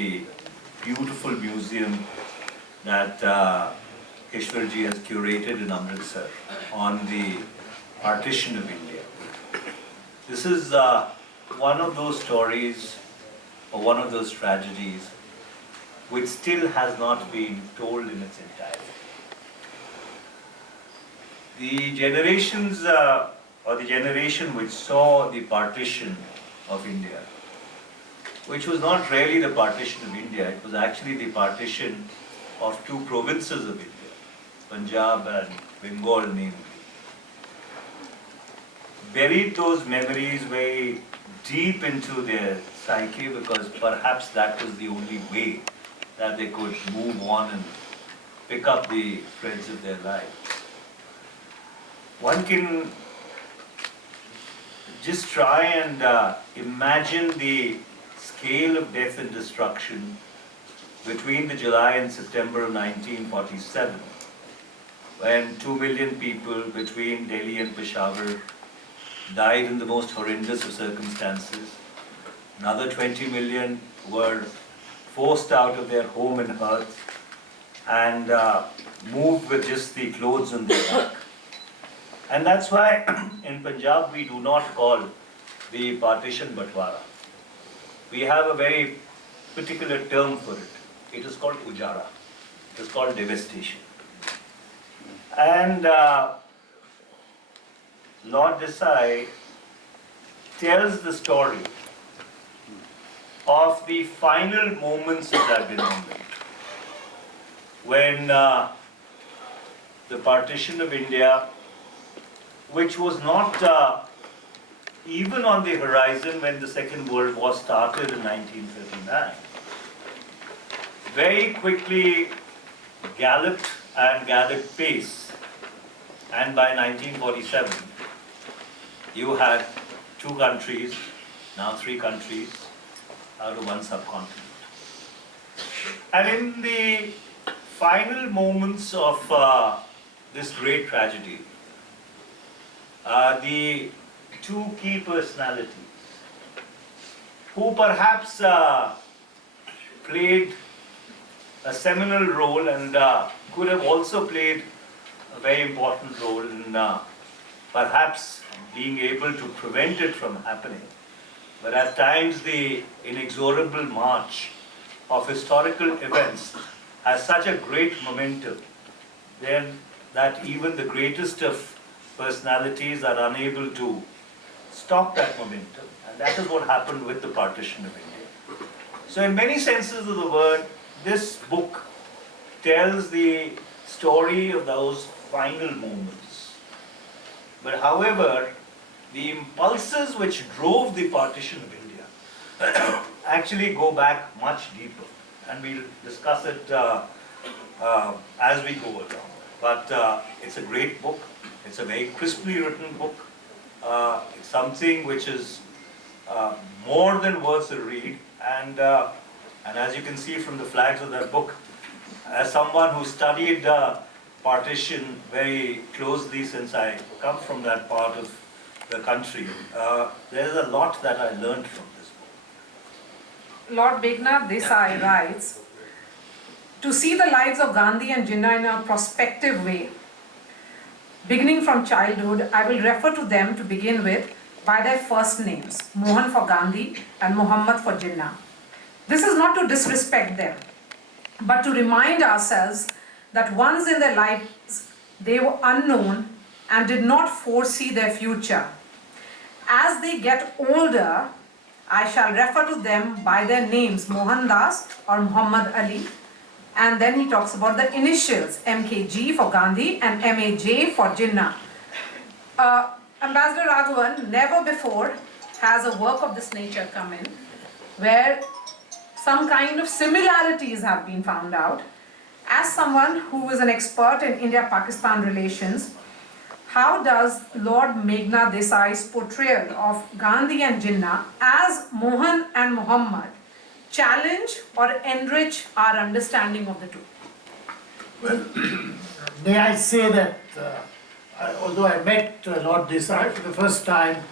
the beautiful museum that Kishwarji has curated in Amritsar on the partition of India. This is one of those stories, or one of those tragedies, which still has not been told in its entirety. The generations, or the generation which saw the partition of India, which was not really the partition of India, it was actually the partition of two provinces of India, Punjab and Bengal namely, buried those memories very deep into their psyche, because perhaps that was the only way that they could move on and pick up the threads of their lives. One can just try and imagine the scale of death and destruction between the July and September of 1947, when 2 million people between Delhi and Peshawar died in the most horrendous of circumstances. Another 20 million were forced out of their home and earth and moved with just the clothes on their back. And that's why in Punjab we do not call the partition Batwara. We have a very particular term for it. It is called Ujara. It is called devastation. And Lord Desai tells the story of the final moments of that denouement, when the partition of India, which was not even on the horizon when the Second World War started in 1939, very quickly galloped and gathered pace, and by 1947 you had 2 countries, now 3 countries out of 1 subcontinent. And in the final moments of this great tragedy, the 2 key personalities who perhaps played a seminal role and could have also played a very important role in perhaps being able to prevent it from happening. But at times the inexorable march of historical events has such a great momentum then that even the greatest of personalities are unable to stop that momentum. And that is what happened with the partition of India. So in many senses of the word, this book tells the story of those final moments. But however, the impulses which drove the partition of India actually go back much deeper, and we'll discuss it as we go along. But it's a great book. It's a very crisply written book. It's something which is more than worth a read. And as you can see from the flags of that book, as someone who studied partition very closely since I come from that part of the country, there's a lot that I learned from this book. Lord Meghnand Desai writes, to see the lives of Gandhi and Jinnah in a prospective way, beginning from childhood, I will refer to them to begin with by their first names, Mohan for Gandhi and Muhammad for Jinnah. This is not to disrespect them, but to remind ourselves that once in their lives they were unknown and did not foresee their future. As they get older, I shall refer to them by their names, Mohandas or Muhammad Ali. And then he talks about the initials, MKG for Gandhi and MAJ for Jinnah. Ambassador Raghavan, never before has a work of this nature come in where some kind of similarities have been found out. As someone who is an expert in India-Pakistan relations, how does Lord Meghnand Desai's portrayal of Gandhi and Jinnah as Mohan and Muhammad challenge or enrich our understanding of the two? Well, may I say that although I met Lord Desai for the first time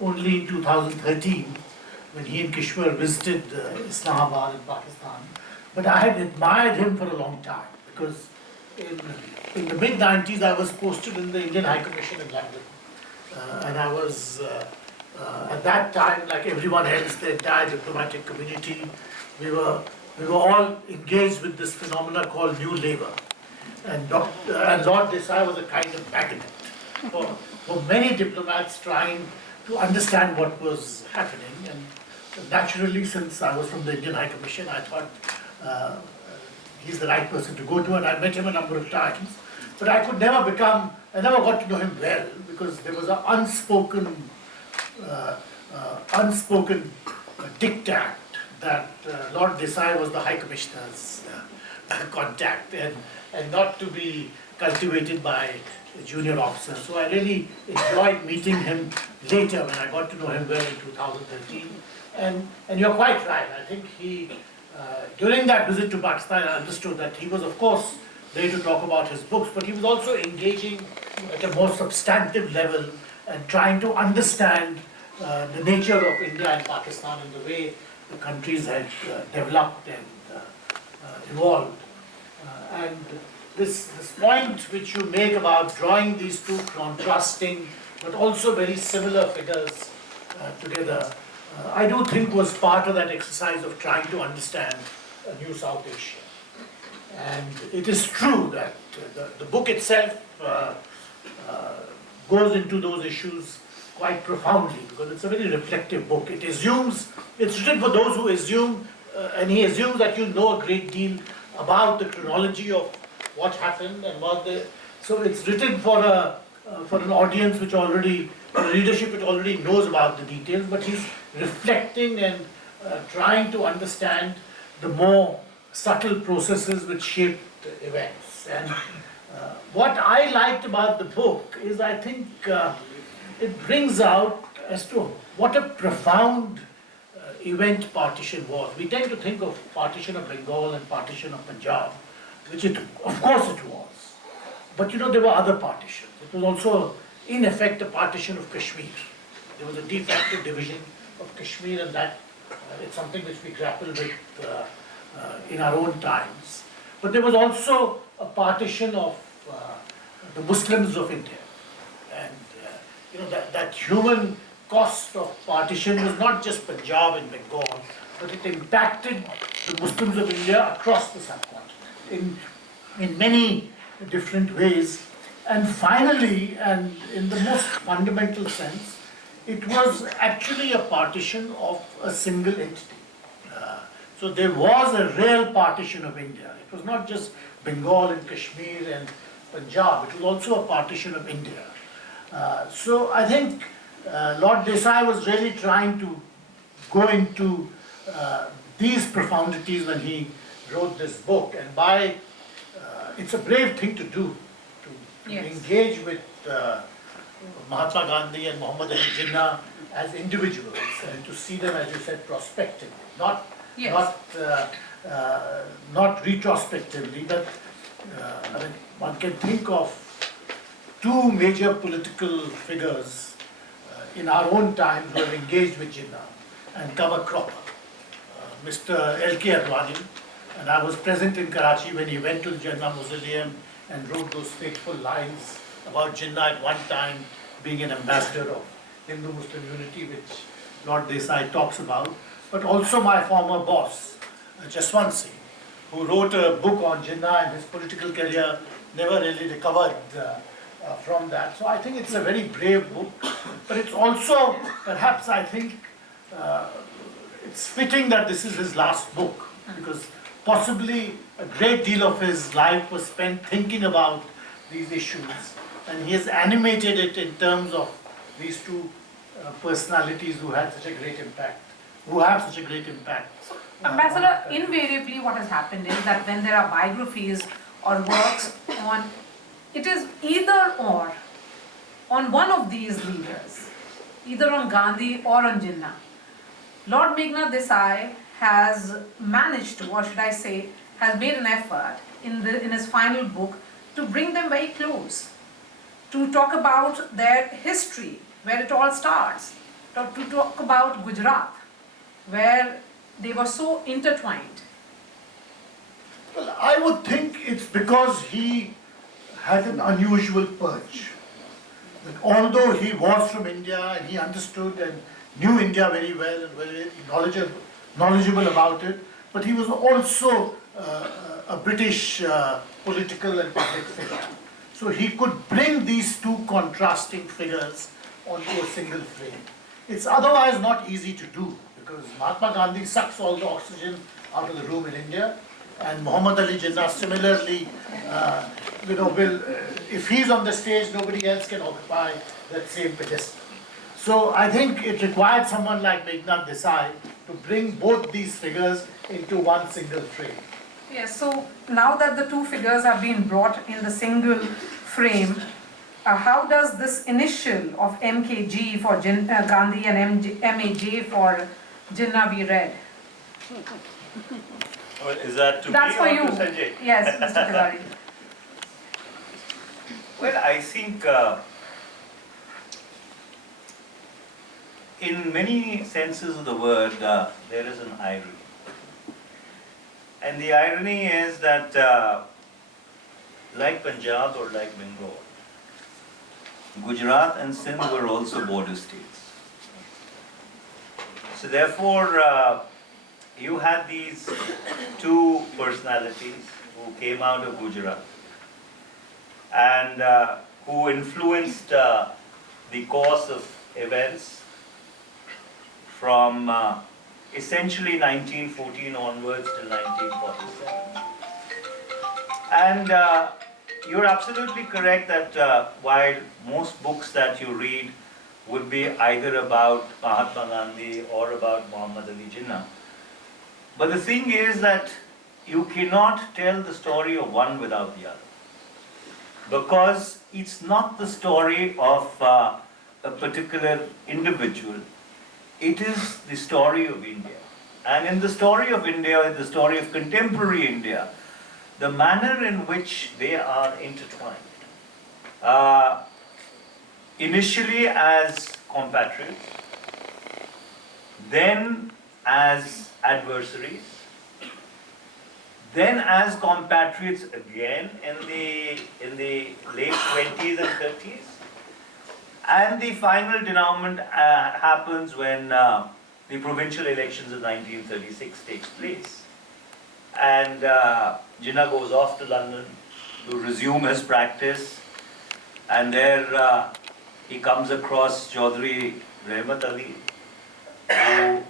only in 2013, when he and Kishore visited Islamabad in Pakistan. But I had admired him for a long time because in the mid-90s I was posted in the Indian High Commission in London. And I was, at that time, like everyone else, the entire diplomatic community, we were all engaged with this phenomena called New Labour. And Lord Desai was a kind of magnet for many diplomats trying to understand what was happening. And naturally, since I was from the Indian High Commission, I thought he's the right person to go to, and I met him a number of times. But I never got to know him well, because there was an unspoken diktat that Lord Desai was the High Commissioner's contact, and not to be cultivated by junior officers. So I really enjoyed meeting him later when I got to know him well in 2013. And you're quite right. I think during that visit to Pakistan, I understood that he was, of course, there to talk about his books, but he was also engaging at a more substantive level and trying to understand the nature of India and Pakistan and the way the countries had developed and evolved. And this point which you make about drawing these two contrasting but also very similar figures together, I do think was part of that exercise of trying to understand New South Asia. And it is true that the book itself goes into those issues quite profoundly, because it's a very reflective book. It's written for those who assume, and he assumes that you know a great deal about the chronology of what happened and so it's written for an audience which already, for a readership which already knows about the details, but he's reflecting and trying to understand the more subtle processes which shaped events. And what I liked about the book is, I think it brings out as to what a profound event partition was. We tend to think of partition of Bengal and partition of Punjab, which of course it was. But there were other partitions. It was also, in effect, a partition of Kashmir. There was a de facto division of Kashmir, and that it's something which we grapple with in our own times. But there was also a partition of the Muslims of India. And that human cost of partition was not just Punjab and Bengal, but it impacted the Muslims of India across the subcontinent in many different ways. And finally, and in the most fundamental sense, it was actually a partition of a single entity. So there was a real partition of India. It was not just Bengal and Kashmir and Punjab, it was also a partition of India. So I think Lord Desai was really trying to go into these profundities when he wrote this book, and it's a brave thing to do, to Yes. engage with Mahatma Gandhi and Muhammad Ali Jinnah as individuals, and to see them, as you said, prospectively, not retrospectively, but one can think of two major political figures in our own times who have engaged with Jinnah and come a cropper. Mr. L.K. Advani, and I was present in Karachi when he went to the Jinnah Mausoleum and wrote those fateful lines about Jinnah at one time being an ambassador of Hindu-Muslim unity, which Lord Desai talks about. But also my former boss, Jaswant Singh, who wrote a book on Jinnah, and his political career never really recovered from that. So I think it's a very brave book, but it's also, perhaps I think, it's fitting that this is his last book, because possibly a great deal of his life was spent thinking about these issues, and he has animated it in terms of these two personalities who had such a great impact, who have such a great impact. Ambassador, invariably what has happened is that when there are biographies or works on, it is either or on one of these leaders, either on Gandhi or on Jinnah. Lord Meghnand Desai has managed to, or should I say, has made an effort in his final book to bring them very close, to talk about their history, where it all starts, to talk about Gujarat, where they were so intertwined? Well, I would think it's because he had an unusual perch. That although he was from India and he understood and knew India very well and was very knowledgeable about it, but he was also a British political and public figure. So he could bring these two contrasting figures onto a single frame. It's otherwise not easy to do because Mahatma Gandhi sucks all the oxygen out of the room in India, and Muhammad Ali Jinnah similarly, will, if he's on the stage, nobody else can occupy that same pedestal. So I think it required someone like Meghnand Desai to bring both these figures into one single frame. Yes, so now that the two figures have been brought in the single frame, how does this initial of MKG for Gandhi and MAJ for Jinnah be read? Well, is that to That's me for or you. to Sanjay? Yes, Mr. Tewari. Well, I think in many senses of the word, there is an irony. And the irony is that like Punjab or like Bengal, Gujarat and Sindh were also border states. So therefore, you had these two personalities who came out of Gujarat and who influenced the course of events from essentially 1914 onwards till 1947. And you're absolutely correct that while most books that you read would be either about Mahatma Gandhi or about Muhammad Ali Jinnah, but the thing is that you cannot tell the story of one without the other. Because it's not the story of a particular individual, it is the story of India. And in the story of India, in the story of contemporary India, the manner in which they are intertwined, initially as compatriots, then as adversaries, then as compatriots again in the late 20s and 30s, and the final denouement happens when the provincial elections of 1936 takes place. And Jinnah goes off to London to resume his practice, and there he comes across Chaudhry Rahmat Ali, who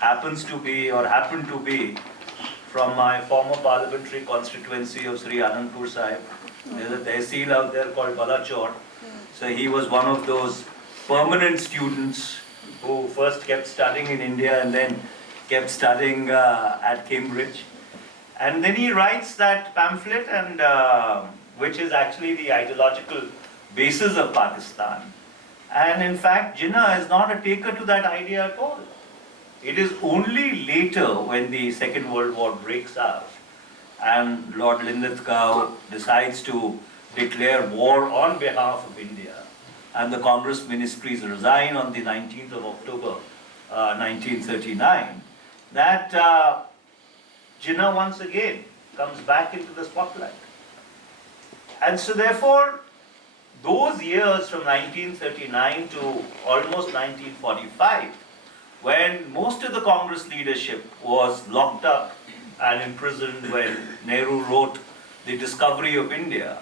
happens to be, or happened to be, from my former parliamentary constituency of Sri Anandpur Sahib. There's a tehsil out there called Balachor. So he was one of those permanent students who first kept studying in India and then kept studying at Cambridge. And then he writes that pamphlet, and which is actually the ideological basis of Pakistan. And in fact, Jinnah is not a taker to that idea at all. It is only later when the Second World War breaks out and Lord Linlithgow decides to declare war on behalf of India, and the Congress ministries resign on the 19th of October 1939, that Jinnah once again comes back into the spotlight. And so therefore, those years from 1939 to almost 1945, when most of the Congress leadership was locked up and imprisoned when Nehru wrote The Discovery of India,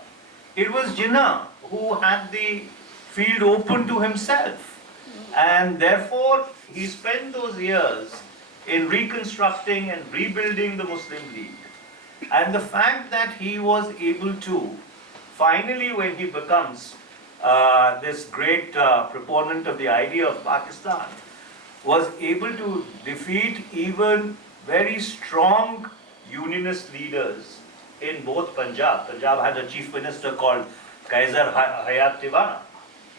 it was Jinnah who had the field open to himself. And therefore, he spent those years in reconstructing and rebuilding the Muslim League. And the fact that he was able to, finally when he becomes this great proponent of the idea of Pakistan, was able to defeat even very strong unionist leaders in both Punjab. Punjab had a chief minister called Kaiser Hayat Tiwana,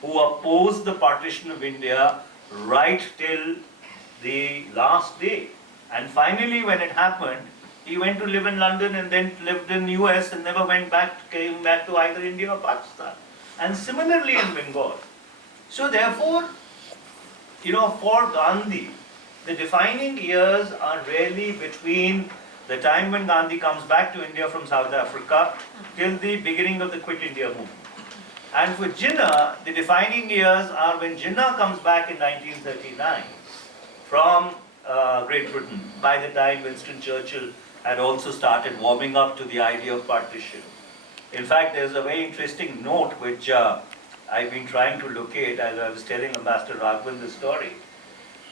who opposed the partition of India right till the last day. And finally, when it happened, he went to live in London and then lived in US and never came back to either India or Pakistan. And similarly in Bengal. So therefore, for Gandhi, the defining years are really between the time when Gandhi comes back to India from South Africa till the beginning of the Quit India movement. And for Jinnah, the defining years are when Jinnah comes back in 1939 from Great Britain, by the time Winston Churchill had also started warming up to the idea of partition. In fact, there's a very interesting note which I've been trying to locate as I was telling Ambassador Raghavan the story,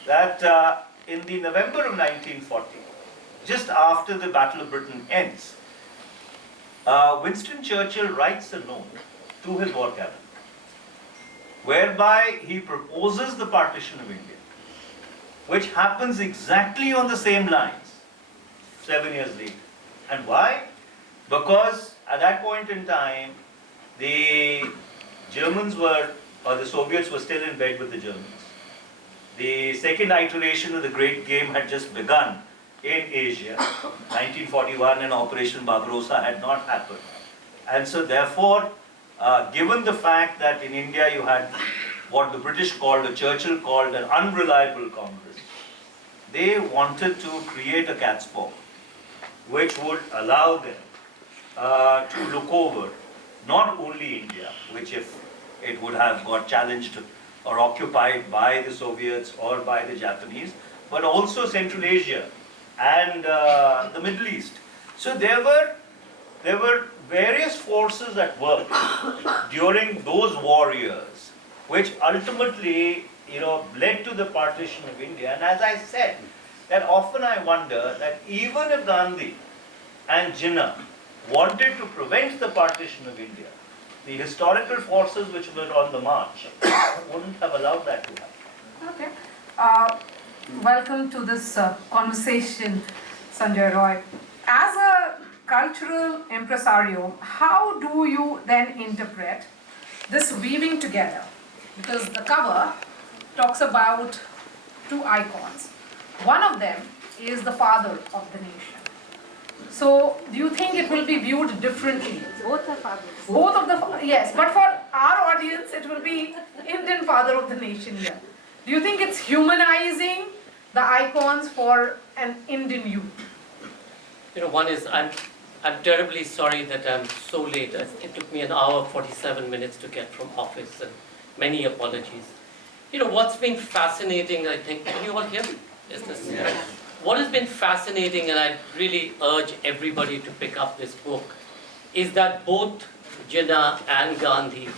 that in the November of 1940, just after the Battle of Britain ends, Winston Churchill writes a note to his war cabinet, whereby he proposes the partition of India, which happens exactly on the same lines 7 years later. And why? Because at that point in time, the Germans were, or the Soviets were still in bed with the Germans. The second iteration of the Great Game had just begun in Asia. 1941 and Operation Barbarossa had not happened. And so therefore, given the fact that in India you had what the British called, or Churchill called, an unreliable Congress, they wanted to create a catspaw which would allow them to look over not only India, which if it would have got challenged or occupied by the Soviets or by the Japanese, but also Central Asia and the Middle East. So there were various forces at work during those war years, which ultimately, led to the partition of India. And as I said, that often I wonder that even if Gandhi and Jinnah wanted to prevent the partition of India, the historical forces which were on the march wouldn't have allowed that to happen. Okay. Welcome to this conversation, Sanjay Roy. As a cultural impresario, how do you then interpret this weaving together? Because the cover talks about two icons. One of them is the father of the nation. So, do you think it will be viewed differently? Both are fathers. Both of the, yes, but for our audience, it will be Indian father of the nation here. Do you think it's humanizing the icons for an Indian youth? One is, I'm terribly sorry that I'm so late. It took me an hour, 47 minutes to get from office, and many apologies. What's been fascinating, I think, can you all hear me? Is this? Yeah. What has been fascinating, and I really urge everybody to pick up this book, is that both Jinnah and Gandhi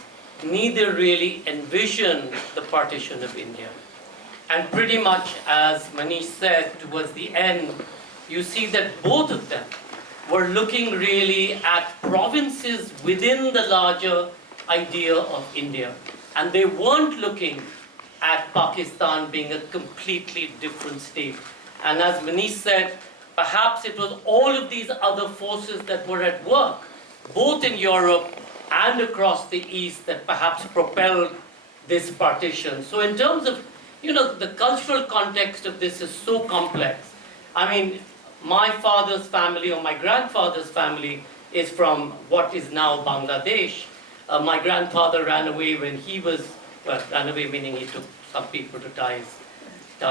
neither really envisioned the partition of India. And pretty much, as Manish said, towards the end, you see that both of them were looking really at provinces within the larger idea of India. And they weren't looking at Pakistan being a completely different state. And as Manish said, perhaps it was all of these other forces that were at work, both in Europe and across the East, that perhaps propelled this partition. So in terms of, the cultural context of this is so complex. I mean, my father's family or my grandfather's family is from what is now Bangladesh. My grandfather ran away when he was, ran away meaning he took some people to tie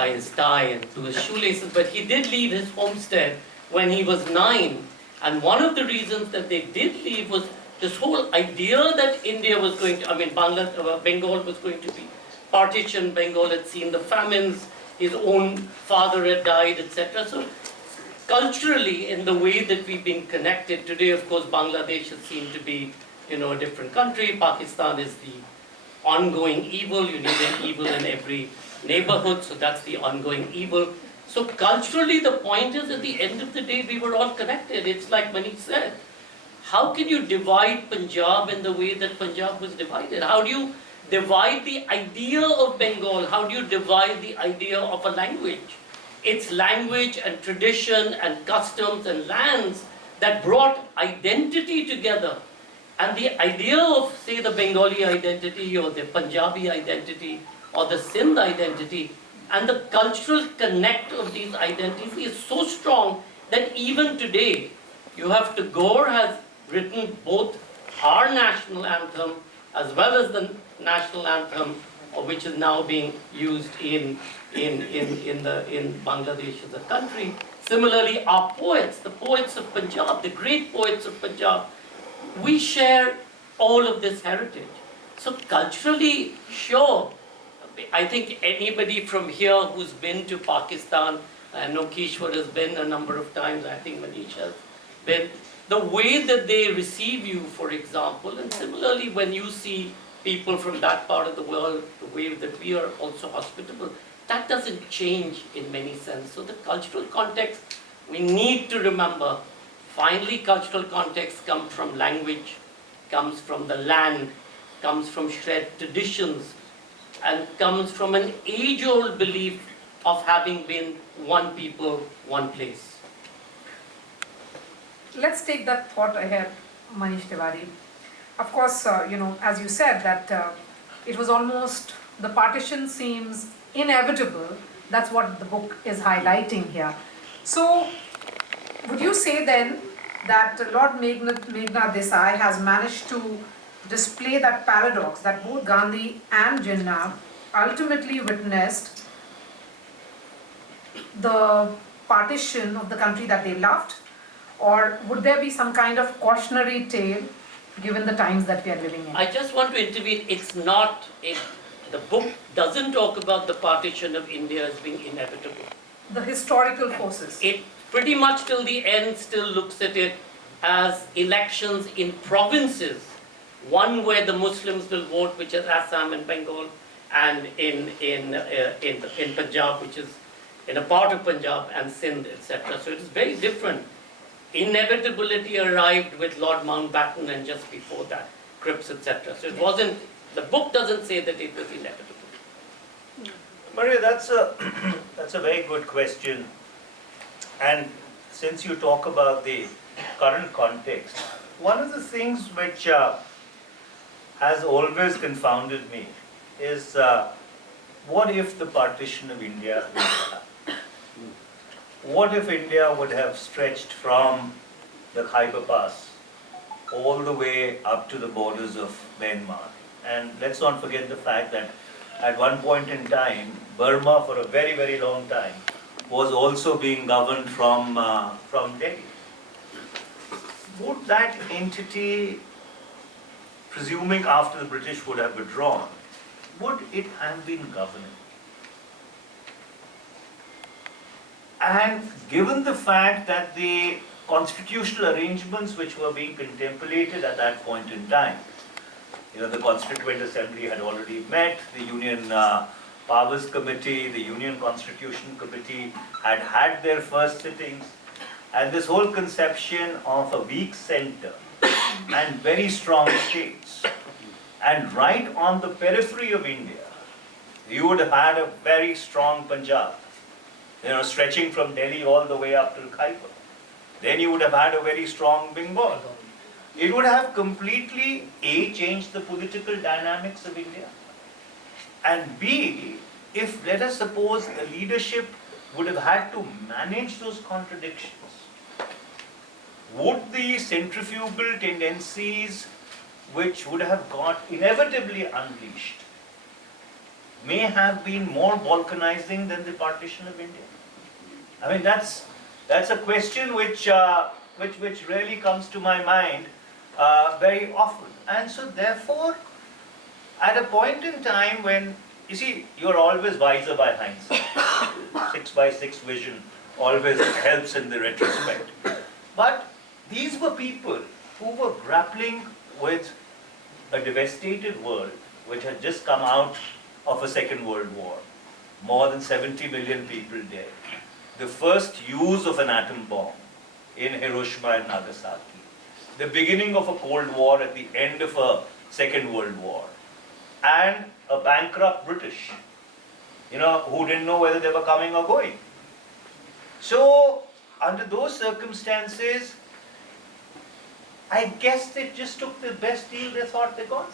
his tie and do his shoelaces, but he did leave his homestead when he was 9. And one of the reasons that they did leave was this whole idea that India was going to, Bengal was going to be partitioned. Bengal had seen the famines, his own father had died, etc. So culturally, in the way that we've been connected today, of course, Bangladesh is seen to be, a different country. Pakistan is the ongoing evil. You need an evil in every neighborhood, so that's the ongoing evil. So culturally, the point is, at the end of the day, we were all connected. It's like Manish said, how can you divide Punjab in the way that Punjab was divided? How do you divide the idea of Bengal? How do you divide the idea of a language? It's language and tradition and customs and lands that brought identity together. And the idea of, say, the Bengali identity or the Punjabi identity or the Sindh identity and the cultural connect of these identities is so strong that even today, you have Tagore has written both our national anthem as well as the national anthem or which is now being used in Bangladesh as a country. Similarly, our poets, the poets of Punjab, the great poets of Punjab, we share all of this heritage. So culturally, sure, I think anybody from here who's been to Pakistan, I know Kishwar has been a number of times, I think Manish has been, the way that they receive you, for example, and similarly when you see people from that part of the world, the way that we are also hospitable, that doesn't change in many sense. So the cultural context, we need to remember, finally cultural context comes from language, comes from the land, comes from shared traditions, and comes from an age-old belief of having been one people, one place. Let's take that thought ahead, Manish Tewari. Of course, as you said, that it was almost, the partition seems inevitable. That's what the book is highlighting here. So, would you say then that Lord Meghnand Desai has managed to display that paradox that both Gandhi and Jinnah ultimately witnessed the partition of the country that they loved? Or would there be some kind of cautionary tale given the times that we are living in? I just want to intervene. It's not, the book doesn't talk about the partition of India as being inevitable. The historical forces. It pretty much till the end still looks at it as elections in provinces, one where the Muslims will vote, which is Assam and Bengal, and in Punjab, which is in a part of Punjab and Sindh, etc. So it is very different. Inevitability arrived with Lord Mountbatten and just before that, Cripps, etc. So it wasn't, the book doesn't say that it was inevitable. Maria, that's a very good question. And since you talk about the current context, one of the things which has always confounded me is what if the partition of India would have? What if India would have stretched from the Khyber Pass all the way up to the borders of Myanmar? And let's not forget the fact that at one point in time, Burma for a very, very long time was also being governed from Delhi. Would that entity, presuming after the British would have withdrawn, would it have been governing? And given the fact that the constitutional arrangements which were being contemplated at that point in time, the Constituent Assembly had already met, the Union Powers Committee, the Union Constitution Committee had had their first sittings, and this whole conception of a weak center and very strong states, and right on the periphery of India, you would have had a very strong Punjab, stretching from Delhi all the way up to Khyber. Then you would have had a very strong Bengal. It would have completely, A, changed the political dynamics of India, and B, if let us suppose the leadership would have had to manage those contradictions, would the centrifugal tendencies which would have got inevitably unleashed may have been more balkanizing than the partition of India? I mean, that's a question which really comes to my mind very often. And so therefore, at a point in time when, you see, you're always wiser by hindsight. 6x6 vision always helps in the retrospect. But these were people who were grappling with a devastated world which had just come out of a Second World War. More than 70 million people dead. The first use of an atom bomb in Hiroshima and Nagasaki. The beginning of a Cold War at the end of a Second World War. And a bankrupt British, who didn't know whether they were coming or going. So, under those circumstances, I guess they just took the best deal they thought they got.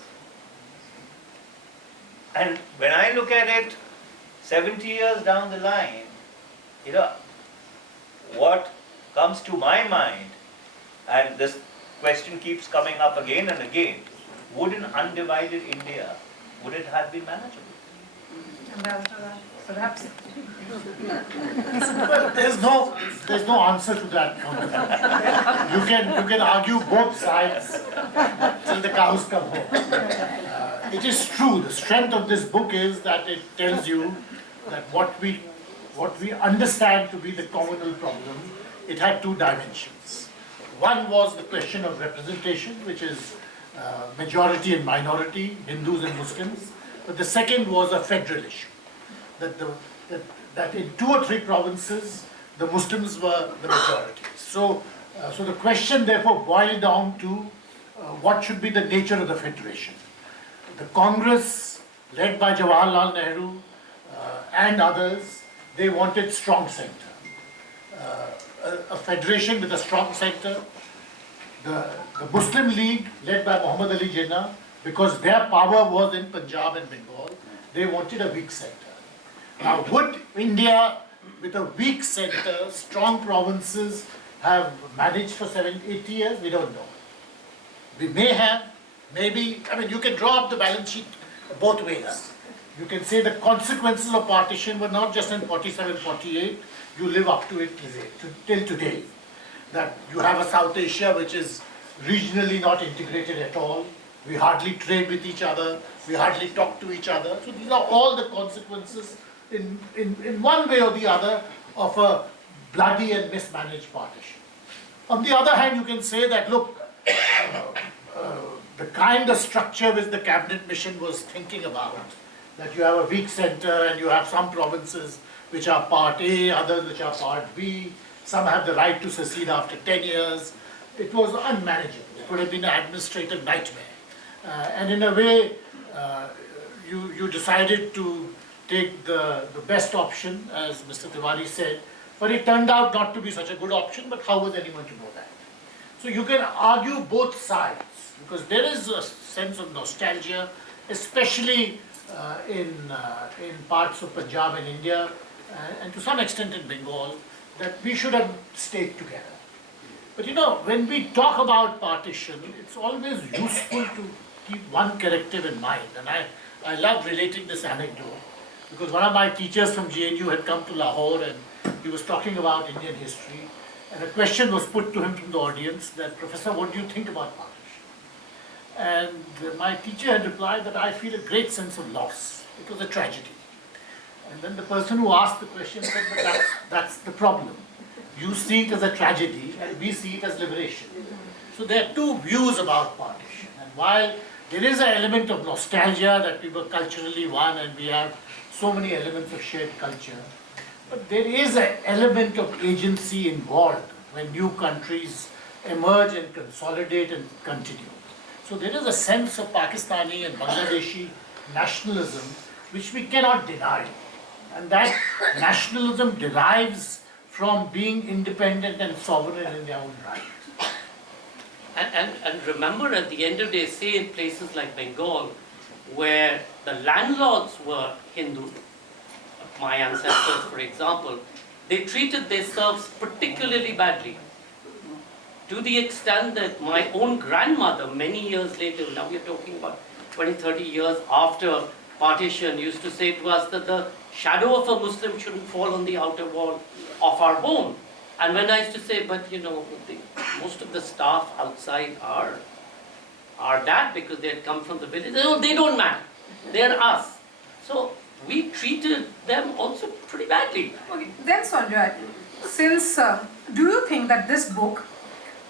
And when I look at it, 70 years down the line, what comes to my mind, and this question keeps coming up again and again, would an undivided India, would it have been manageable? Ambassador, perhaps. Well, there's no answer to that. You can argue both sides till the cows come home. It is true. The strength of this book is that it tells you that what we understand to be the communal problem, it had two dimensions. One was the question of representation, which is majority and minority, Hindus and Muslims. But the second was a federal issue, that in 2 or 3 provinces, the Muslims were the majority. So the question therefore boiled down to what should be the nature of the federation. The Congress, led by Jawaharlal Nehru and others, they wanted strong center. A federation with a strong center. The Muslim League, led by Muhammad Ali Jinnah, because their power was in Punjab and Bengal, they wanted a weak center. Now, would India, with a weak center, strong provinces, have managed for 80 years? We don't know. We may have, maybe, I mean, you can draw up the balance sheet both ways. You can say the consequences of partition were not just in 47, 48, you live up to it till today. That you have a South Asia which is regionally not integrated at all. We hardly trade with each other, we hardly talk to each other. So these are all the consequences in one way or the other of a bloody and mismanaged partition. On the other hand, you can say that, look, the kind of structure which the cabinet mission was thinking about, that you have a weak center and you have some provinces which are part A, others which are part B, some have the right to secede after 10 years. It was unmanageable. It would have been an administrative nightmare. And in a way, you decided to take the best option, as Mr. Tewari said, but it turned out not to be such a good option, but how was anyone to know that? So you can argue both sides, because there is a sense of nostalgia, especially in parts of Punjab and India, and to some extent in Bengal, that we should have stayed together. But you know, when we talk about partition, it's always useful to keep one corrective in mind. And I love relating this anecdote, because one of my teachers from JNU had come to Lahore and he was talking about Indian history, and a question was put to him from the audience that, Professor, what do you think about partition? And my teacher had replied that I feel a great sense of loss. It was a tragedy. And then the person who asked the question said, but that's the problem. You see it as a tragedy and we see it as liberation. So there are two views about partition. And while there is an element of nostalgia that we were culturally one and we have so many elements of shared culture, but there is an element of agency involved when new countries emerge and consolidate and continue. So there is a sense of Pakistani and Bangladeshi nationalism which we cannot deny. And that nationalism derives from being independent and sovereign in their own right. And remember, at the end of the day, say in places like Bengal, where the landlords were Hindu, my ancestors for example, they treated their serfs particularly badly. To the extent that my own grandmother, many years later, now we are talking about 20, 30 years after partition, used to say to us that the shadow of a Muslim shouldn't fall on the outer wall of our home. And when I used to say, but you know, most of the staff outside are that because they had come from the village. They don't matter. They're us. So we treated them also pretty badly. Okay, then Sunjoy, since, do you think that this book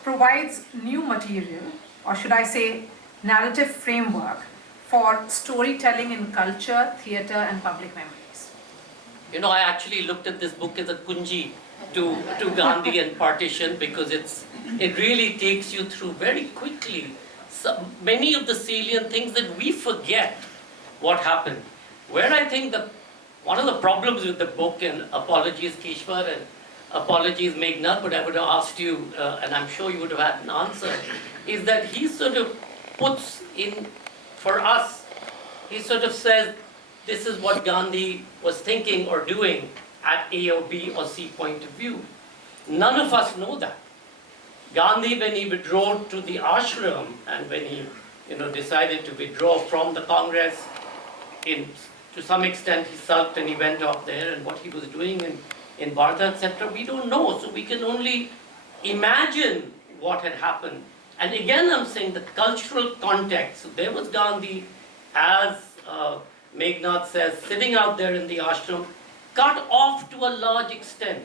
provides new material, or should I say narrative framework, for storytelling in culture, theatre and public memories? You know, I actually looked at this book as a kunji to Gandhi and partition, because it really takes you through very quickly many of the salient things that we forget what happened. Where I think one of the problems with the book, and apologies Kishwar and apologies Meghnand, but I would have asked you, and I'm sure you would have had an answer, is that he sort of puts in, for us, he sort of says, this is what Gandhi was thinking or doing at A or B or C point of view. None of us know that. Gandhi, when he withdrew to the ashram and when he decided to withdraw from the Congress in to some extent he sulked and he went off there, and what he was doing in Bharata, etc., we don't know. So we can only imagine what had happened. And again, I'm saying the cultural context. So there was Gandhi, as Meghnand says, sitting out there in the ashram, cut off to a large extent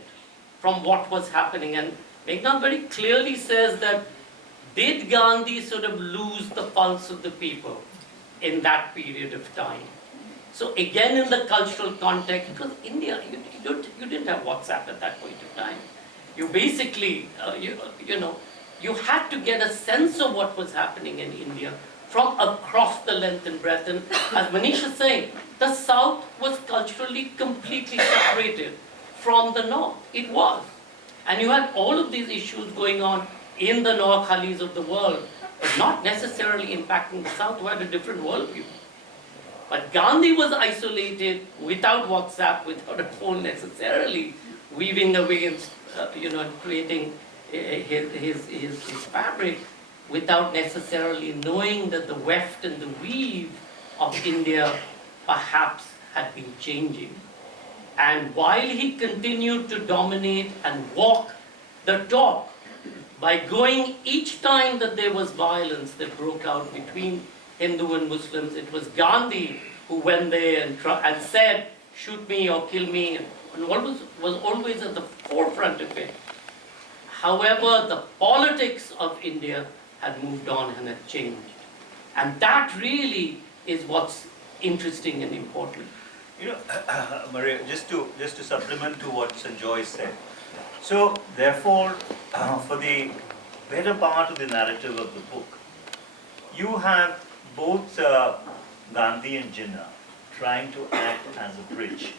from what was happening. And Meghnand very clearly says that, did Gandhi sort of lose the pulse of the people in that period of time? So again, in the cultural context, because India, you didn't have WhatsApp at that point of time. You basically, you had to get a sense of what was happening in India from across the length and breadth. And as Manish is saying, the South was culturally completely separated from the North. It was. And you had all of these issues going on in the Noakhalis of the world, but not necessarily impacting the South, who had a different worldview. But Gandhi was isolated, without WhatsApp, without a phone necessarily, weaving away and creating his fabric, without necessarily knowing that the weft and the weave of India perhaps had been changing. And while he continued to dominate and walk the talk, by going each time that there was violence that broke out between Hindu and Muslims, it was Gandhi who went there and said, shoot me or kill me, and was always at the forefront of it. However, the politics of India had moved on and had changed. And that really is what's interesting and important. Maria, just to supplement to what Sanjoy said. So, therefore, for the better part of the narrative of the book, you have both Gandhi and Jinnah trying to act as a bridge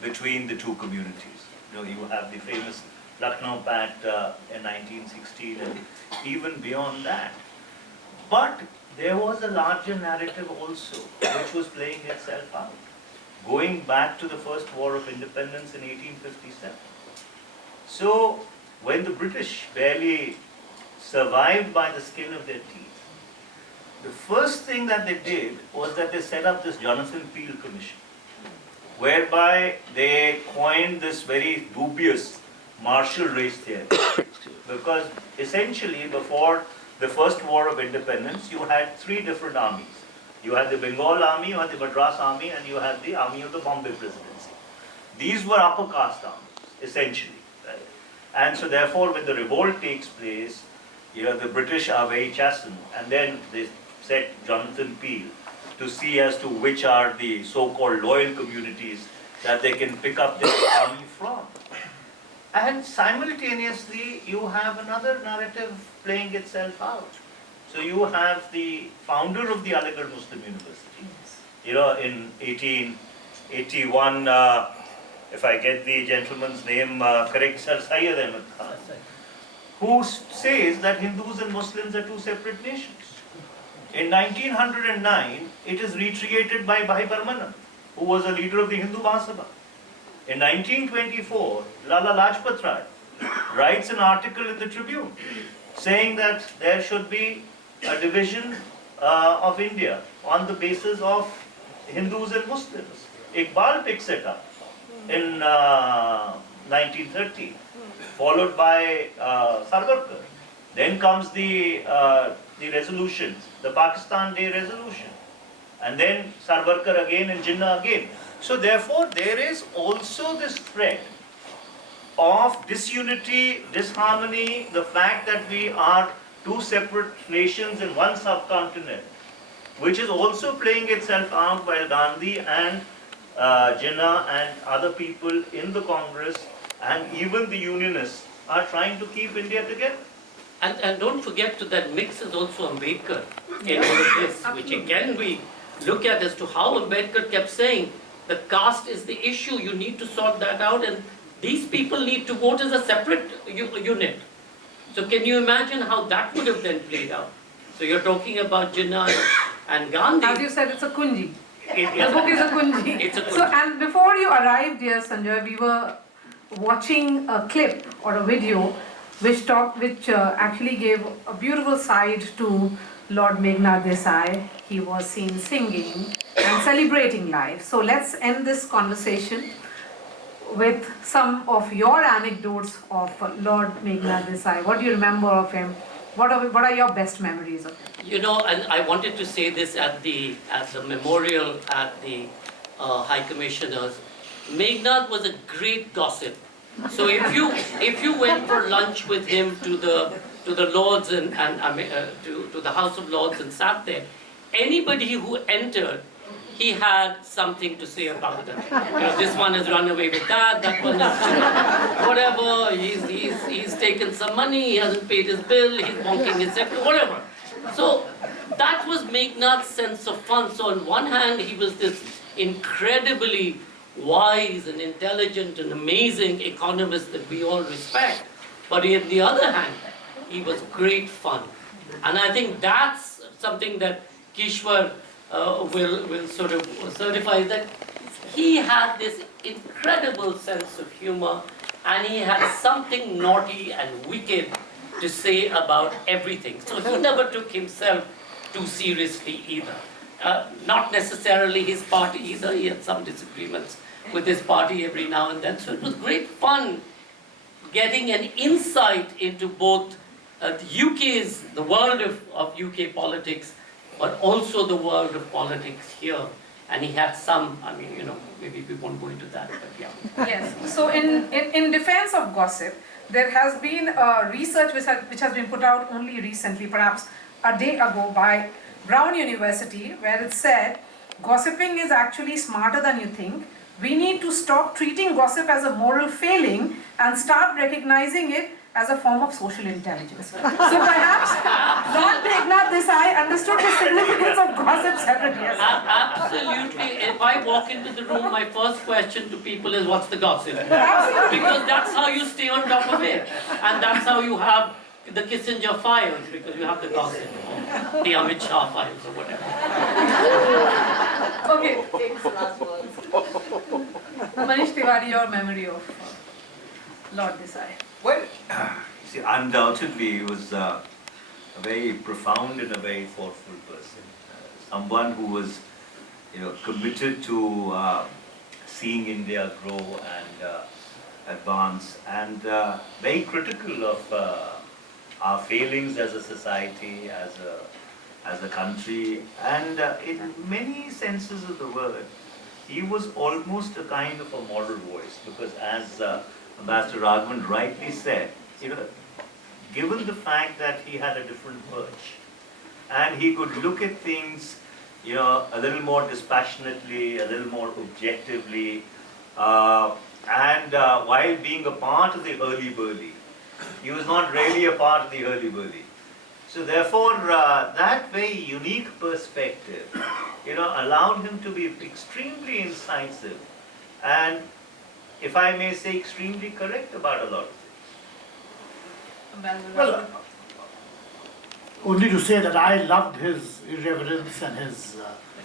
between the two communities. You have the famous Lucknow Pact in 1916 and even beyond that. But there was a larger narrative also which was playing itself out, going back to the first war of independence in 1857. So, when the British barely survived by the skin of their teeth, the first thing that they did was that they set up this Jonathan Peel Commission, whereby they coined this very dubious martial race theory. Because essentially, before the first war of independence, you had three different armies. You had the Bengal army, you had the Madras army, and you had the army of the Bombay Presidency. These were upper caste armies, essentially. Right? And so therefore, when the revolt takes place, the British are very chastened. And then they set Jonathan Peel to see as to which are the so-called loyal communities that they can pick up their army from. And simultaneously, you have another narrative playing itself out. So you have the founder of the Aligarh Muslim University, in 1881, if I get the gentleman's name correct, Sir Syed Ahmed Khan, who says that Hindus and Muslims are two separate nations. In 1909, it is recreated by Bhai Parmanand, who was a leader of the Hindu Mahasabha. In 1924, Lala Lajpat Rai writes an article in the Tribune saying that there should be a division of India on the basis of Hindus and Muslims. Iqbal picks it up in 1930, followed by Sarwarkar. Then comes the resolutions, the Pakistan Day resolution, and then Sarwarkar again and Jinnah again. So therefore, there is also this thread of disunity, disharmony, the fact that we are two separate nations in one subcontinent, which is also playing itself out while Gandhi and Jinnah and other people in the Congress and even the Unionists are trying to keep India together. And don't forget that mix is also Ambedkar in all of this, which again we look at as to how Ambedkar kept saying the caste is the issue, you need to sort that out, and these people need to vote as a separate unit. So can you imagine how that would have then played out? So you're talking about Jinnah and Gandhi. As you said, it's a kunji. The book is a kunji. It's a kunji. So, and before you arrived here, Sanjoy, we were watching a clip or a video which actually gave a beautiful side to Lord Meghnad Desai. He was seen singing and celebrating life. So let's end this conversation with some of your anecdotes of Lord Meghnad Desai. What do you remember of him? What are your best memories of him? You know, and I wanted to say this at the memorial at the High Commissioners. Meghnad was a great gossip. So if you went for lunch with him to the Lords and to the House of Lords and sat there, anybody who entered, he had something to say about them. You know, this one has run away with that one is whatever, he's taken some money, he hasn't paid his bill, he's bonking his secretary, whatever. So that was Meghnad's sense of fun. So on one hand, he was this incredibly wise and intelligent and amazing economist that we all respect. But on the other hand, he was great fun. And I think that's something that Kishwar will sort of certify, that he had this incredible sense of humor, and he had something naughty and wicked to say about everything. So he never took himself too seriously either. Not necessarily his party either. He had some disagreements with his party every now and then. So it was great fun getting an insight into both the world of UK politics, but also the world of politics here. And he had some, I mean, you know, maybe we won't go into that, but yeah. Yes. So in defense of gossip, there has been research which has been put out only recently, perhaps a day ago, by Brown University, where it said, gossiping is actually smarter than you think. We need to stop treating gossip as a moral failing and start recognizing it as a form of social intelligence. So perhaps Lord Meghnad Desai understood the significance of gossip several years ago. Absolutely. If I walk into the room, my first question to people is, what's the gossip? Absolutely. Because that's how you stay on top of it. And that's how you have the Kissinger files, because you have the gossip, or the Amit Shah files, or whatever. Okay. Manish Tewari, your memory of Lord Desai. Well, see, undoubtedly he was a very profound and a very thoughtful person. Someone who was, you know, committed to seeing India grow and advance, and very critical of our failings as a society, as a country, and in many senses of the word, he was almost a kind of a moral voice, because as Ambassador Raghavan rightly said, you know, given the fact that he had a different perch, and he could look at things, you know, a little more dispassionately, a little more objectively, and while being a part of the hurly-burly, he was not really a part of the hurly-burly. So therefore, that very unique perspective, you know, allowed him to be extremely incisive and, if I may say, extremely correct about a lot of things. Well, only to say that I loved his irreverence and his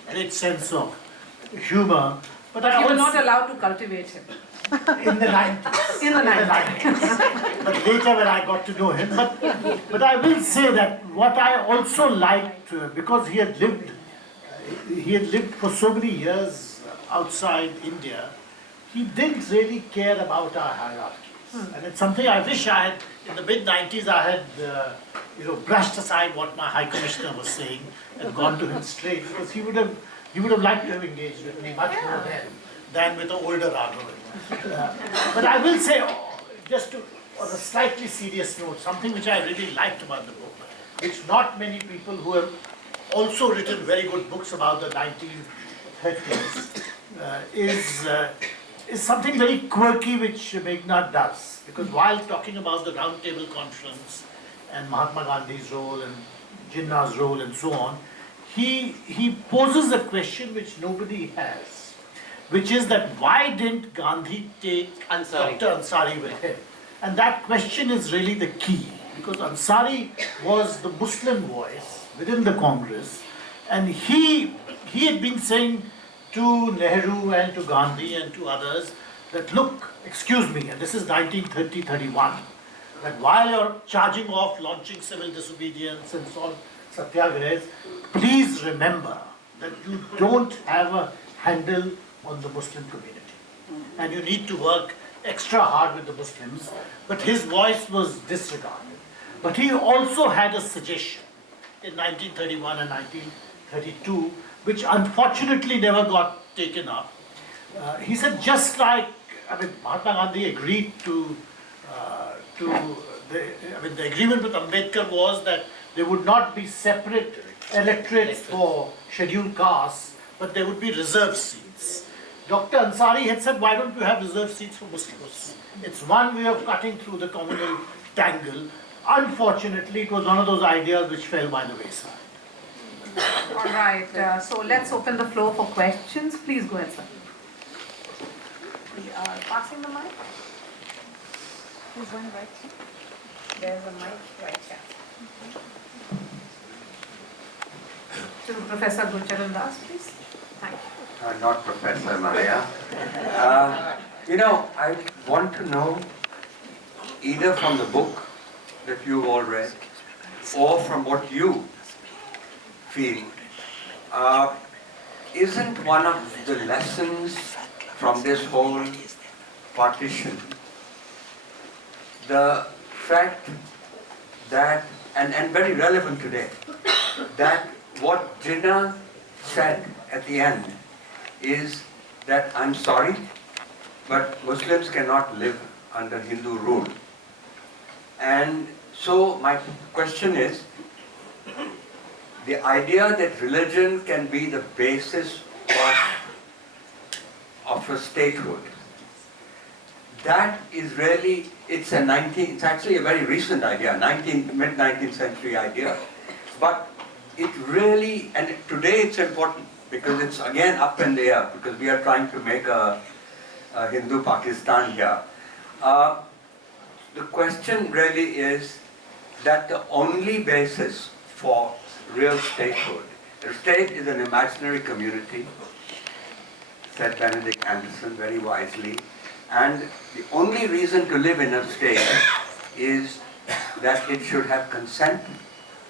great sense of humor. But I You were also, not allowed to cultivate him. in the 90s. In the 90s. But later when I got to know him. But I will say that what I also liked, because he had lived for so many years outside India, he didn't really care about our hierarchies. And it's something I wish I had, in the mid-90s, I had brushed aside what my High Commissioner was saying and gone to him straight, because he would have liked to have engaged with me much more than with the older Raghavan. But I will say, just on a slightly serious note, something which I really liked about the book, which not many people who have also written very good books about the 1930s, is something very quirky which Meghnad does. Because while talking about the Round Table Conference and Mahatma Gandhi's role and Jinnah's role and so on, he poses a question which nobody has, which is that why didn't Gandhi take Ansari. Dr. Ansari with him? And that question is really the key, because Ansari was the Muslim voice within the Congress, and he had been saying to Nehru and to Gandhi and to others that, look, excuse me, and this is 1930-31, that while you're charging off, launching civil disobedience and so on, satyagrahas, please remember that you don't have a handle on the Muslim community. And you need to work extra hard with the Muslims. But his voice was disregarded. But he also had a suggestion in 1931 and 1932, which unfortunately never got taken up. He said, just like, Mahatma Gandhi agreed the agreement with Ambedkar was that there would not be separate electorates for scheduled castes, but there would be reserved seats. Dr. Ansari had said, why don't you have reserved seats for Muslims? It's one way of cutting through the communal tangle. Unfortunately, it was one of those ideas which fell by the wayside. All right, so let's open the floor for questions. Please go ahead, sir. We are passing the mic. Who's going right? There's a mic right here. To Professor Gurcharan Das, please. Thank you. Not Professor Maya. I want to know, either from the book that you've all read, or from what you feel, isn't one of the lessons from this whole partition the fact that, and very relevant today, that what Jinnah said at the end is that I'm sorry, but Muslims cannot live under Hindu rule. And so my question is, the idea that religion can be the basis of a statehood, that is really, it's actually a very recent idea, mid-19th century idea. But it really, and today it's important because it's again up in the air, because we are trying to make a Hindu Pakistan here. The question really is that the only basis for real statehood, the state is an imaginary community, said Benedict Anderson very wisely, and the only reason to live in a state is that it should have consent,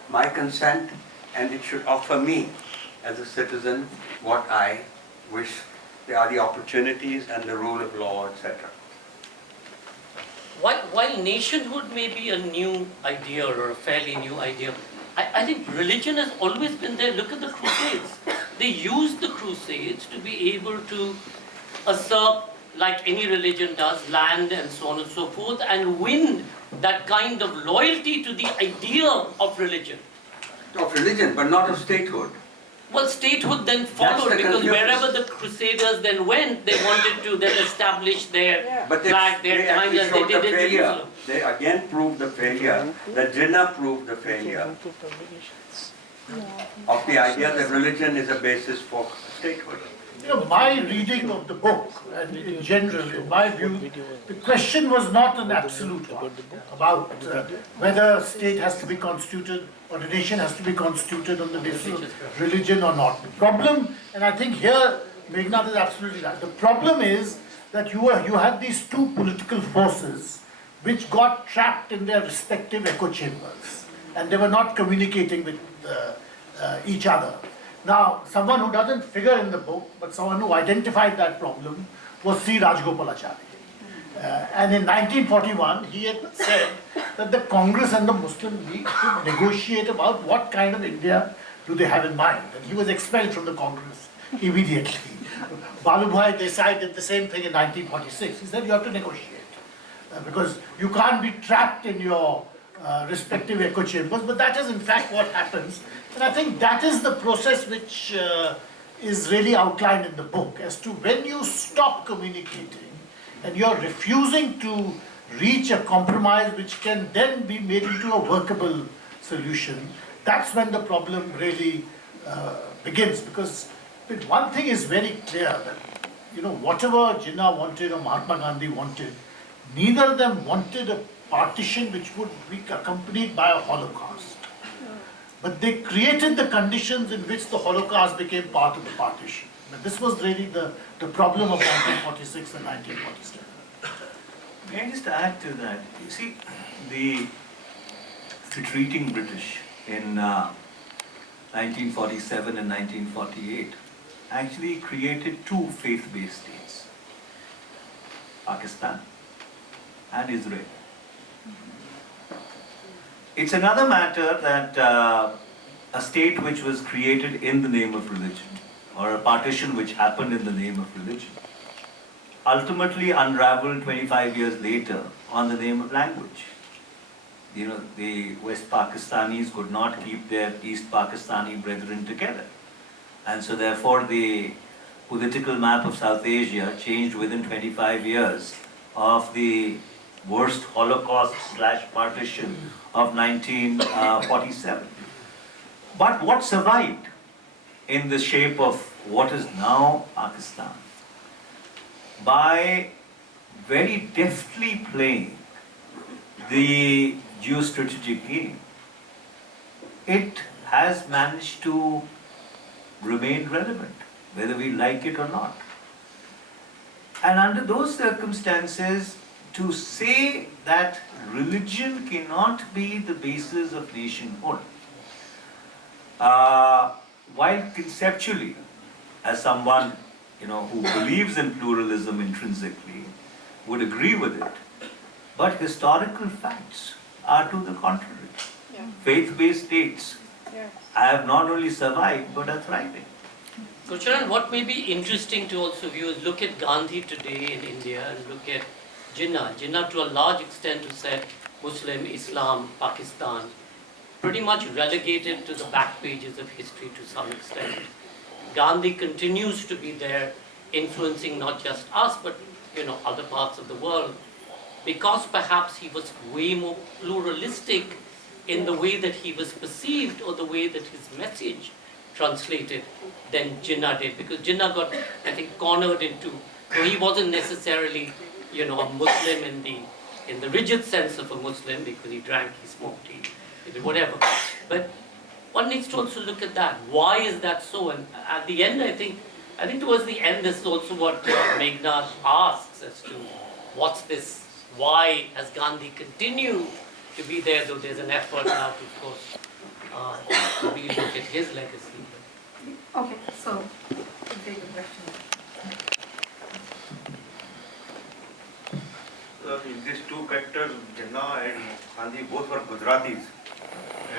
my consent, and it should offer me as a citizen what I wish. There are the opportunities and the rule of law, etc. While nationhood may be a new idea or a fairly new idea, I think religion has always been there. Look at the Crusades. They used the Crusades to be able to assert, like any religion does, land and so on and so forth, and win that kind of loyalty to the idea of religion. Of religion, but not of statehood. Well, statehood then followed, because wherever the Crusaders then went, they wanted to then establish their flag, their times, and they did it in Jerusalem. They again proved the failure, that Jinnah proved the failure of the idea that religion is a basis for statehood. My reading of the book, and in general, in my view, the question was not an absolute one about whether a state has to be constituted or a nation has to be constituted on the basis of religion or not. The problem, and I think here Meghnand is absolutely right, the problem is that you had these two political forces which got trapped in their respective echo chambers, and they were not communicating with each other. Now, someone who doesn't figure in the book, but someone who identified that problem, was Sri Rajagopalachari. And in 1941, he had said that the Congress and the Muslim League should negotiate about what kind of India do they have in mind. And he was expelled from the Congress immediately. Balubhai Desai did the same thing in 1946. He said you have to negotiate because you can't be trapped in your respective echo chambers, but that is in fact what happens. And I think that is the process which is really outlined in the book, as to when you stop communicating and you're refusing to reach a compromise which can then be made into a workable solution, that's when the problem really begins. Because one thing is very clear, that whatever Jinnah wanted or Mahatma Gandhi wanted, neither of them wanted a partition which would be accompanied by a Holocaust. But they created the conditions in which the Holocaust became part of the partition. But this was really the problem of 1946 and 1947. May I just add to that? You see, the retreating British in 1947 and 1948, actually created two faith-based states, Pakistan and Israel. It's another matter that a state which was created in the name of religion, or a partition which happened in the name of religion, ultimately unraveled 25 years later on the name of language. You know, the West Pakistanis could not keep their East Pakistani brethren together. And so therefore the political map of South Asia changed within 25 years of the worst Holocaust/partition of 1947. But what survived in the shape of what is now Pakistan, by very deftly playing the geostrategic game, it has managed to remain relevant, whether we like it or not. And under those circumstances, to say that religion cannot be the basis of nationhood, while conceptually, as someone who believes in pluralism intrinsically, would agree with it, but historical facts are to the contrary. Yeah. Faith-based states Yeah. have not only survived but are thriving. So Charan, what may be interesting to also view is look at Gandhi today in India and look at Jinnah. Jinnah to a large extent who said Muslim, Islam, Pakistan, pretty much relegated to the back pages of history to some extent. Gandhi continues to be there, influencing not just us, but other parts of the world, because perhaps he was way more pluralistic in the way that he was perceived or the way that his message translated than Jinnah did. Because Jinnah got, I think, cornered into, so he wasn't necessarily, a Muslim in the rigid sense of a Muslim, because he drank, he smoked, he did whatever. But one needs to also look at that. Why is that so? And at the end, I think towards the end, this is also what Meghnand asks as to what's this, why has Gandhi continued to be there, though there's an effort now to, of course, to really look at his legacy. Okay, so we'll take a question. These two characters, Jinnah and Gandhi, both were Gujaratis,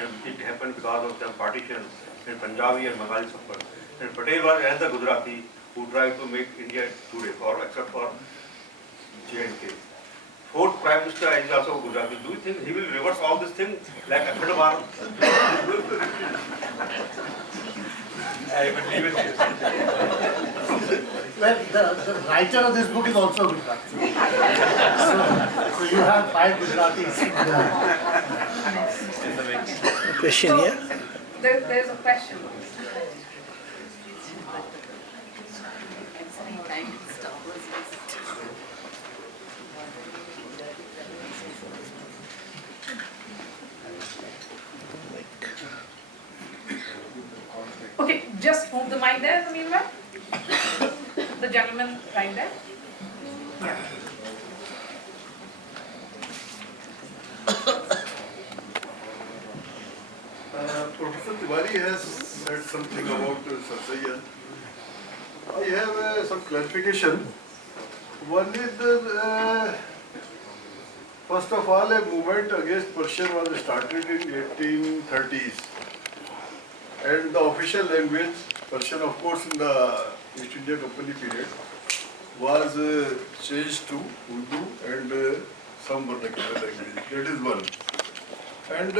and it happened because of the partition in Punjabi and Magali suffered. And Patel was another Gujarati who tried to make India today, except for J&K. Fourth Prime Minister is also Gujarati. Do you think he will reverse all this thing like Akhad Bharat? I will leave it here. Well, the writer of this book is also Gujarati. So you have 5 Gujaratis in the mix. Question here. There's a question. Okay, just move the mic there in the meanwhile. The gentleman right there. Yeah. Professor Tewari has said something about Sir. I have some clarification. One is first of all, a movement against Persian was started in 1830s, and the official language, Persian, of course, in the East India Company period, was changed to Urdu and some vernacular language. That is one. And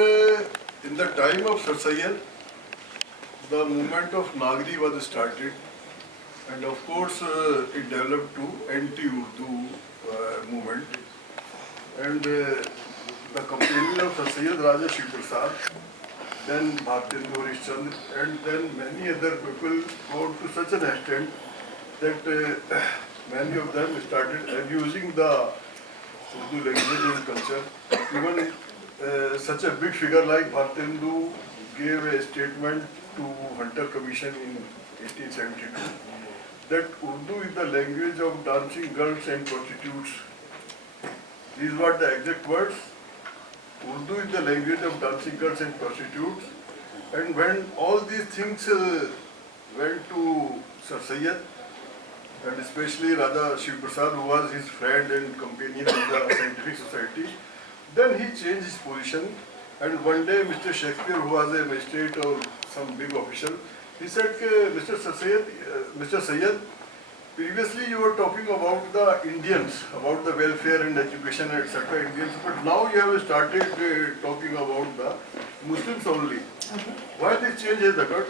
in the time of Sir Syed, the movement of Nagri was started, and of course it developed to anti-Urdu movement. And the company of Sir Syed Raja Shiv Prasad, then Bhartendra Harish Chandra, and then many other people gone to such an extent that many of them started abusing the Urdu language and culture. Even such a big figure like Bhartendu gave a statement to Hunter Commission in 1872 that Urdu is the language of dancing girls and prostitutes. These were the exact words. Urdu is the language of dancing girls and prostitutes, And when all these things went to Sir Syed, and especially Raja Shiv Prasad, who was his friend and companion in the scientific society, then he changed his position. And one day Mr. Shakespeare, who was a magistrate or some big official, he said, Mr. Syed, previously you were talking about the Indians, about the welfare and education, etc. Indians, but now you have started talking about the Muslims only. Why this change has occurred?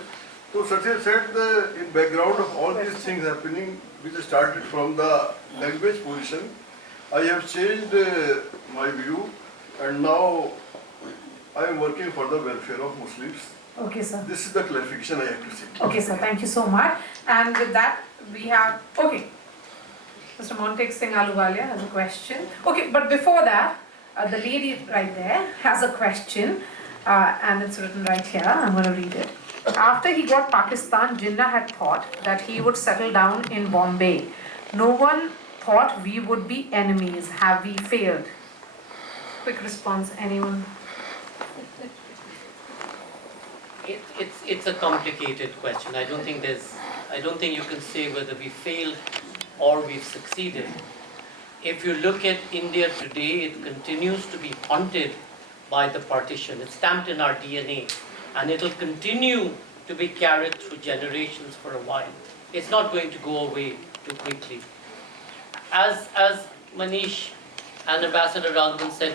So Sir Syed said in background of all these things happening, which started from the language position, I have changed my view, and now I am working for the welfare of Muslims. Okay, sir. This is the clarification I have to say. Okay, sir. Thank you so much. And with that, we have, okay, Mr. Montek Singh Ahluwalia has a question. Okay, but before that, the lady right there has a question, and it's written right here. I'm going to read it. After he got Pakistan, Jinnah had thought that he would settle down in Bombay. No one thought we would be enemies. Have we failed? Quick response, anyone? It's a complicated question. I don't think you can say whether we failed or we've succeeded. If you look at India today, it continues to be haunted by the partition. It's stamped in our DNA, and it'll continue to be carried through generations for a while. It's not going to go away too quickly. As Manish and Ambassador Raghavan said,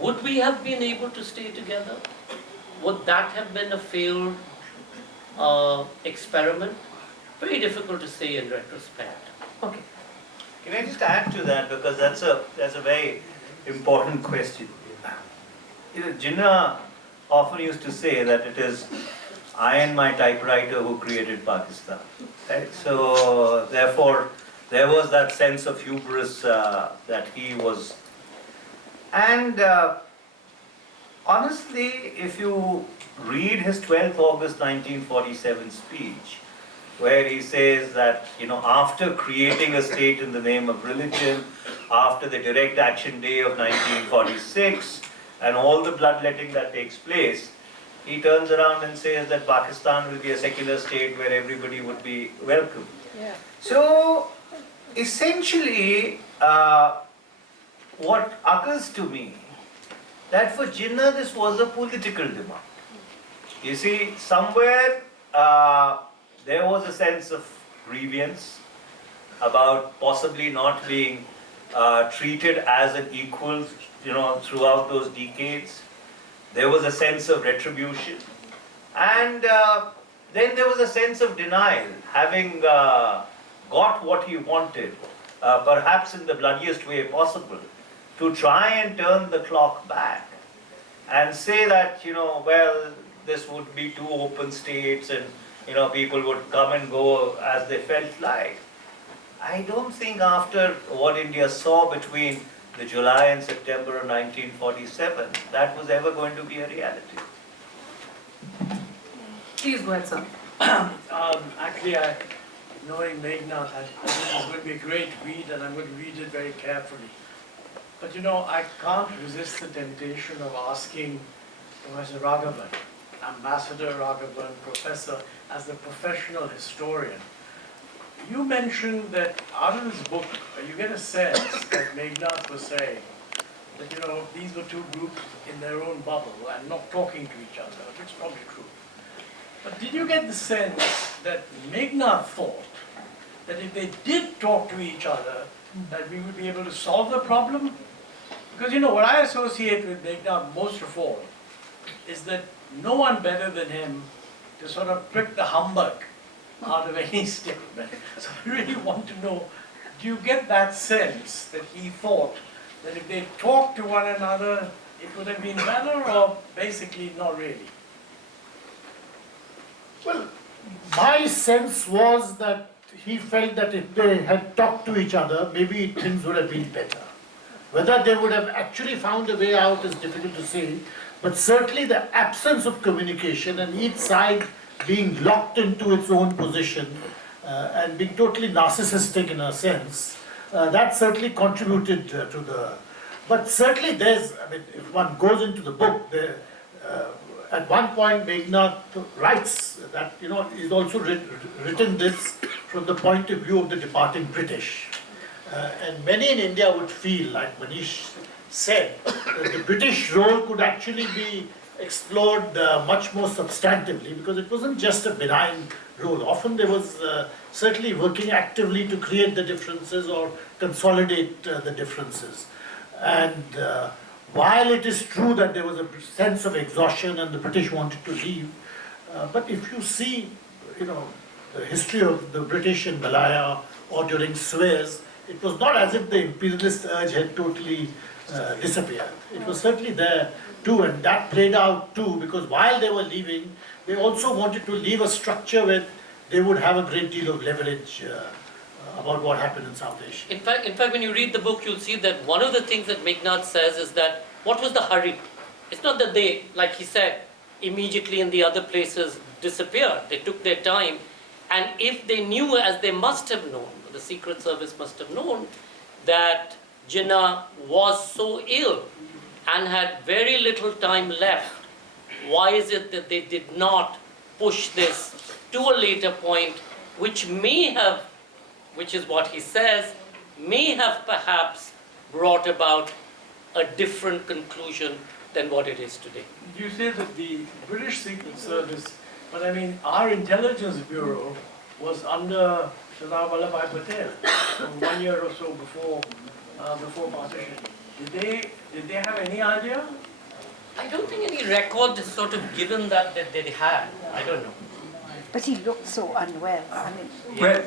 would we have been able to stay together? Would that have been a failed experiment? Very difficult to say in retrospect. Okay. Can I just add to that, because that's a very important question. Jinnah often used to say that it is I and my typewriter who created Pakistan. Right? So therefore, there was that sense of hubris that he was. And honestly, if you read his 12th August 1947 speech, where he says that, after creating a state in the name of religion, after the direct action day of 1946, and all the bloodletting that takes place, he turns around and says that Pakistan will be a secular state where everybody would be welcome. Yeah. So, essentially, what occurs to me, that for Jinnah this was a political demand. You see, somewhere there was a sense of grievance about possibly not being treated as an equal, throughout those decades. There was a sense of retribution. And then there was a sense of denial, having got what he wanted, perhaps in the bloodiest way possible, to try and turn the clock back and say that, this would be two open states and, people would come and go as they felt like. I don't think after what India saw between the July and September of 1947, that was ever going to be a reality. Please go ahead, sir. Actually, knowing Meghnand, I think it's going to be a great read, and I'm going to read it very carefully. But I can't resist the temptation of asking Professor Raghavan, Ambassador Raghavan, Professor, as the professional historian. You mentioned that out of this book, you get a sense that Meghnad was saying that, these were two groups in their own bubble and not talking to each other, which is probably true. But did you get the sense that Meghnad thought that if they did talk to each other, that we would be able to solve the problem? Because, what I associate with Meghnad most of all is that no one better than him to sort of prick the humbug out of any statement. So I really want to know, do you get that sense that he thought that if they talked to one another, it would have been better, or basically not really? Well, my sense was that he felt that if they had talked to each other, maybe things would have been better. Whether they would have actually found a way out is difficult to say, but certainly the absence of communication and each side being locked into its own position and being totally narcissistic in a sense, that certainly contributed to the... But certainly if one goes into the book, at one point Meghnad writes that, he's also written this from the point of view of the departing British. And many in India would feel, like Manish said, that the British role could actually be explored much more substantively, because it wasn't just a benign role. Often there was certainly working actively to create the differences or consolidate the differences. And while it is true that there was a sense of exhaustion and the British wanted to leave, but if you see, the history of the British in Malaya or during Suez, it was not as if the imperialist urge had totally disappeared. It was certainly there too, and that played out too, because while they were leaving, they also wanted to leave a structure where they would have a great deal of leverage about what happened in South Asia. In fact, when you read the book, you'll see that one of the things that Meghnad says is that, what was the hurry? It's not that they, like he said, immediately in the other places disappeared. They took their time, and if they knew, as they must have known, the Secret Service must have known, that Jinnah was so ill and had very little time left, why is it that they did not push this to a later point, which may have, which is what he says, may have perhaps brought about a different conclusion than what it is today? You say that the British Secret Service, but I mean, our intelligence bureau was under Sardar Vallabhbhai Patel 1 year or so before partition. Did they have any idea? I don't think any record is sort of given that they had. I don't know. But he looked so unwell. I mean, Well,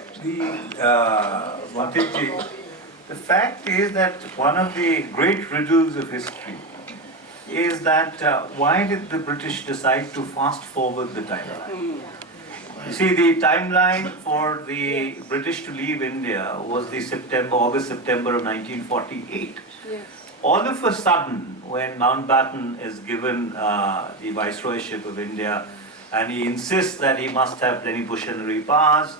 the fact is that one of the great riddles of history is that why did the British decide to fast forward the timeline? You see, the timeline for the British to leave India was the August-September of 1948. yes. All of a sudden, when Mountbatten is given the viceroyship of India, and he insists that he must have plenipotentiary powers,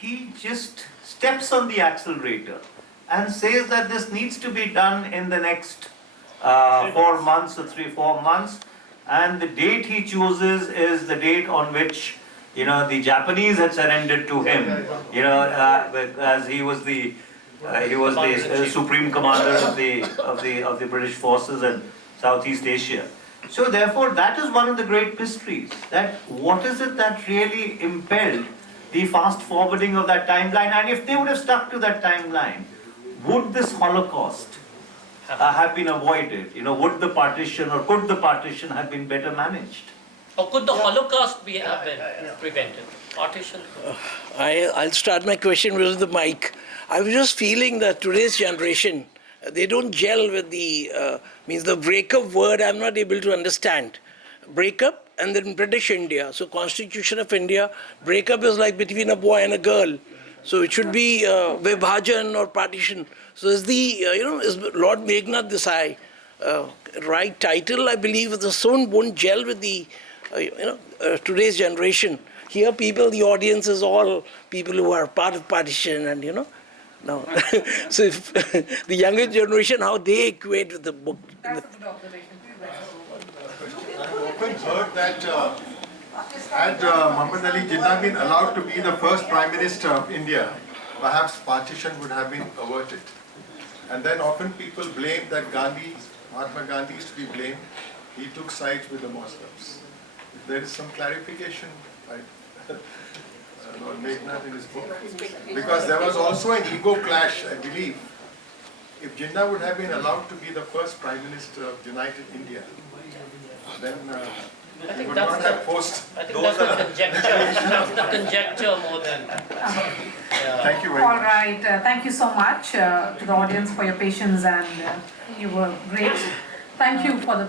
he just steps on the accelerator and says that this needs to be done in the next 4 months or 3-4 months, and the date he chooses is the date on which the Japanese had surrendered to him, as he was the supreme commander of the British forces in Southeast Asia. So therefore, that is one of the great mysteries, that what is it that really impelled the fast forwarding of that timeline, and if they would have stuck to that timeline, would this Holocaust have been avoided? Would the partition, or could the partition have been better managed? Or could the Holocaust have been prevented? Partition? I'll start my question with the mic. I was just feeling that today's generation, they don't gel with the breakup word I'm not able to understand. Breakup and then British India. So Constitution of India, breakup is like between a boy and a girl. So it should be Vibhajan or partition. So is is Lord Meghnad DESAI right title? I believe the sound won't gel with the today's generation. Here the audience is all people who are part of partition and no. So if the younger generation, how they equate with the book. That's a good observation. I've often heard that had Muhammad Ali Jinnah been allowed to be the first Prime Minister of India, perhaps partition would have been averted. And then often people blame that Mahatma Gandhi is to be blamed. He took sides with the Muslims. There is some clarification by Lord Meghnad in his book. Because there was also an ego clash, I believe. If Jinnah would have been allowed to be the first Prime Minister of United India, then he would not have forced those. That's the conjecture. That's the conjecture more than. Thank you very All much. right, thank you so much to the audience for your patience, and you were great. Thank you for the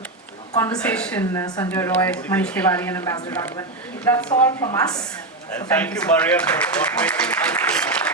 conversation, Sanjoy Roy, Manish Tewari, and Ambassador Raghavan. That's all from us. And thank you, Maria, for cooperating.